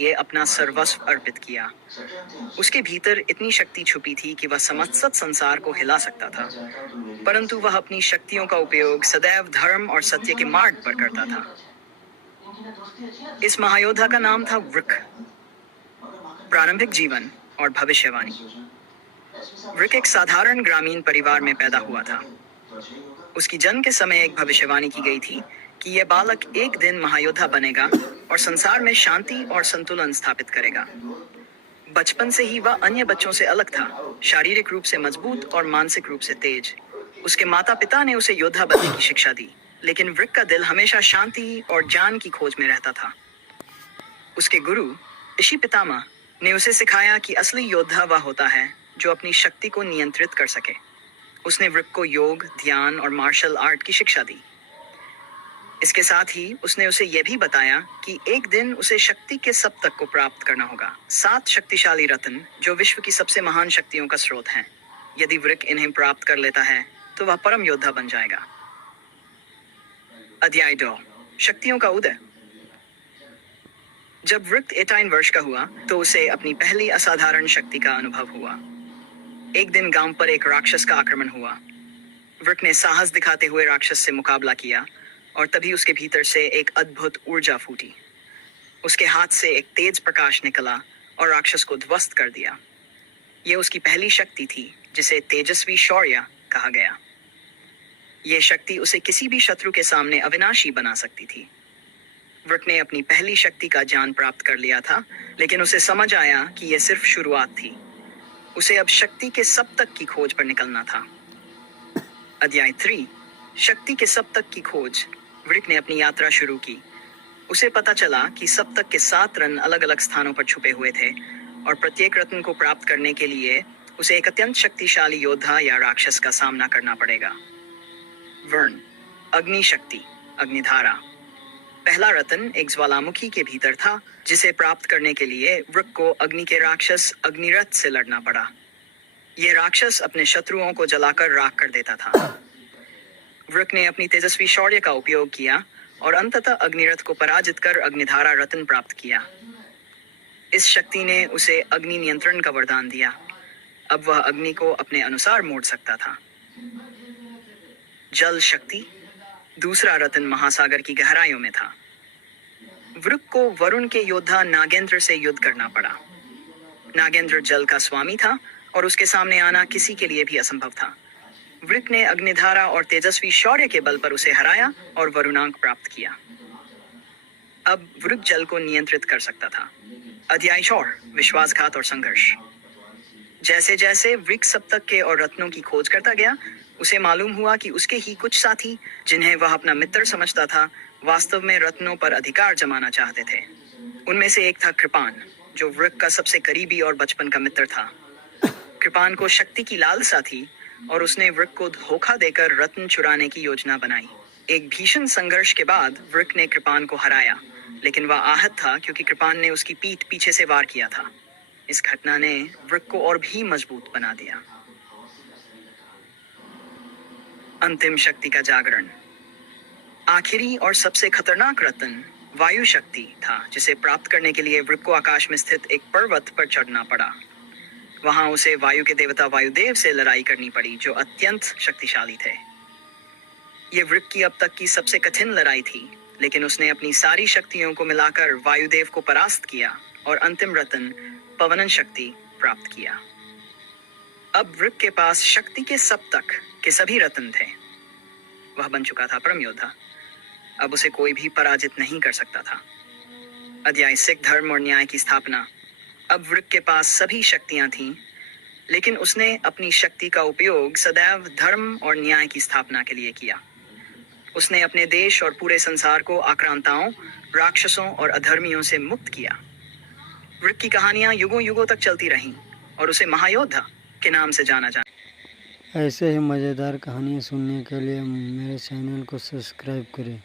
ये अपना सर्वस्व अर्पित किया। उसके भीतर इतनी शक्ति छुपी थी कि वह समस्त संसार को हिला सकता था, परंतु वह अपनी शक्तियों का उपयोग सदैव धर्म और सत्य के मार्ग पर करता था। इस महायोद्धा का नाम था वृक। प्रारंभिक जीवन और भविष्यवाणी। वृक एक साधारण ग्रामीण परिवार में पैदा हुआ था। उसकी जन्म के समय एक भविष्यवाणी की गई थी कि यह बालक एक दिन महायोद्धा बनेगा और संसार में शांति और संतुलन स्थापित करेगा। बचपन से ही वह अन्य बच्चों से अलग था, शारीरिक रूप से मजबूत और मानसिक रूप से तेज। उसके माता पिता ने उसे योद्धा बनने की शिक्षा दी, लेकिन वृक का दिल हमेशा शांति और ज्ञान की खोज में रहता था। उसके गुरु ऋषि पितामह ने उसे सिखाया कि असली योद्धा वह होता है जो अपनी शक्ति को नियंत्रित कर सके। उसने वृक को योग, ध्यान और मार्शल आर्ट की शिक्षा दी। इसके साथ ही उसने उसे यह भी बताया कि एक दिन उसे शक्ति के सप्तक को प्राप्त करना होगा, 7 शक्तिशाली रत्न जो विश्व की सबसे महान शक्तियों का स्रोत हैं। यदि वृक इन्हें प्राप्त कर लेता है तो वह परम योद्धा बन जाएगा। अध्याय 2, शक्तियों का उदय। जब वृक 18 वर्ष का हुआ तो उसे अपनी पहली असाधारण शक्ति का अनुभव हुआ। एक दिन गांव पर एक राक्षस का आक्रमण हुआ। वृक ने साहस दिखाते हुए राक्षस से मुकाबला किया और तभी उसके भीतर से एक अद्भुत ऊर्जा फूटी। उसके हाथ से एक तेज प्रकाश निकला और राक्षस को ध्वस्त कर दिया। यह उसकी पहली शक्ति थी, जिसे तेजस्वी शौर्य कहा गया। यह शक्ति उसे किसी भी शत्रु के सामने अविनाशी बना सकती थी। वृक ने अपनी पहली शक्ति का ज्ञान प्राप्त कर लिया था, लेकिन उसे समझ आया कि यह सिर्फ शुरुआत थी। उसे अब शक्ति के सप्तक की खोज पर निकलना था। अध्याय 3, शक्ति के सप्तक की खोज। वृक ने अपनी यात्रा शुरू की। उसे पता चला कि सप्तक के 7 रत्न अलग अलग स्थानों पर छुपे हुए थे और प्रत्येक रत्न को प्राप्त करने के लिए उसे एक अत्यंत शक्तिशाली योद्धा या राक्षस का सामना करना पड़ेगा। वर्ण, अग्नि शक्ति, अग्निधारा। पहला रत्न एक ज्वालामुखी के भीतर था, जिसे प्राप्त करने के लिए वृक को अग्नि के राक्षस अग्निरथ से लड़ना पड़ा। यह राक्षस अपने शत्रुओं को जलाकर राख कर देता था। वृक ने अपनी तेजस्वी शौर्य का उपयोग किया और अंततः अग्निरथ को पराजित कर अग्निधारा रत्न प्राप्त किया। इस शक्ति ने उसे अग्नि नियंत्रण का वरदान दिया। अब वह अग्नि को अपने अनुसार मोड़ सकता था। जल शक्ति। दूसरा रत्न महासागर की गहराइयों में था। वृक को वरुण के योद्धा नागेंद्र से युद्ध करना पड़ा। नागेंद्र जल का स्वामी था और उसके सामने आना किसी के लिए भी असंभव था। वृक ने अग्निधारा और तेजस्वी शौर्य के बल पर उसे हराया और वरुणांक प्राप्त किया। अब वृक जल को नियंत्रित कर सकता था। अध्याय 4, विश्वासघात और संघर्ष। जैसे जैसे वृक सप्तक के और रत्नों की खोज करता गया, उसे मालूम हुआ कि उसके ही कुछ साथी, जिन्हें वह अपना मित्र समझता था, वास्तव में रत्नों पर अधिकार जमाना चाहते थे। उनमें से एक था कृपान, जो वृक का सबसे करीबी और बचपन का मित्र था। कृपान को शक्ति की लालसा थी और उसने वृक को धोखा देकर रत्न चुराने की योजना बनाई। एक भीषण संघर्ष के बाद वृक ने कृपान को हराया, लेकिन वह आहत था क्योंकि कृपान ने उसकी पीठ पीछे से वार किया था। इस घटना ने वृक को और भी मजबूत बना दिया। अंतिम शक्ति का जागरण। आखिरी और सबसे खतरनाक रत्न वायु शक्ति था, जिसे प्राप्त करने के लिए वृक को आकाश में स्थित एक पर्वत पर चढ़ना पड़ा। वहां उसे वायु के देवता वायुदेव से लड़ाई करनी पड़ी, जो अत्यंत शक्तिशाली थे। यह वृक की अब तक की सबसे कठिन लड़ाई थी, लेकिन उसने अपनी सारी शक्तियों को मिलाकर वायुदेव को परास्त किया और अंतिम रत्न पवनन शक्ति प्राप्त किया। अब वृक के पास शक्ति के सप्तक के सभी रत्न थे। वह बन चुका था परम योद्धा। अब उसे कोई भी पराजित नहीं कर सकता था। अध्याय 6, धर्म और न्याय की स्थापना। अब वृक के पास सभी शक्तियां थीं, लेकिन उसने अपनी शक्ति का उपयोग सदैव धर्म और न्याय की स्थापना के लिए किया। उसने अपने देश और पूरे संसार को आक्रांताओं, राक्षसों और अधर्मियों से मुक्त किया। वृक की कहानियां युगों युगों तक चलती रहीं और उसे महायोद्धा के नाम से जाना जाता। ऐसे ही मज़ेदार कहानियाँ सुनने के लिए मेरे चैनल को सब्सक्राइब करें।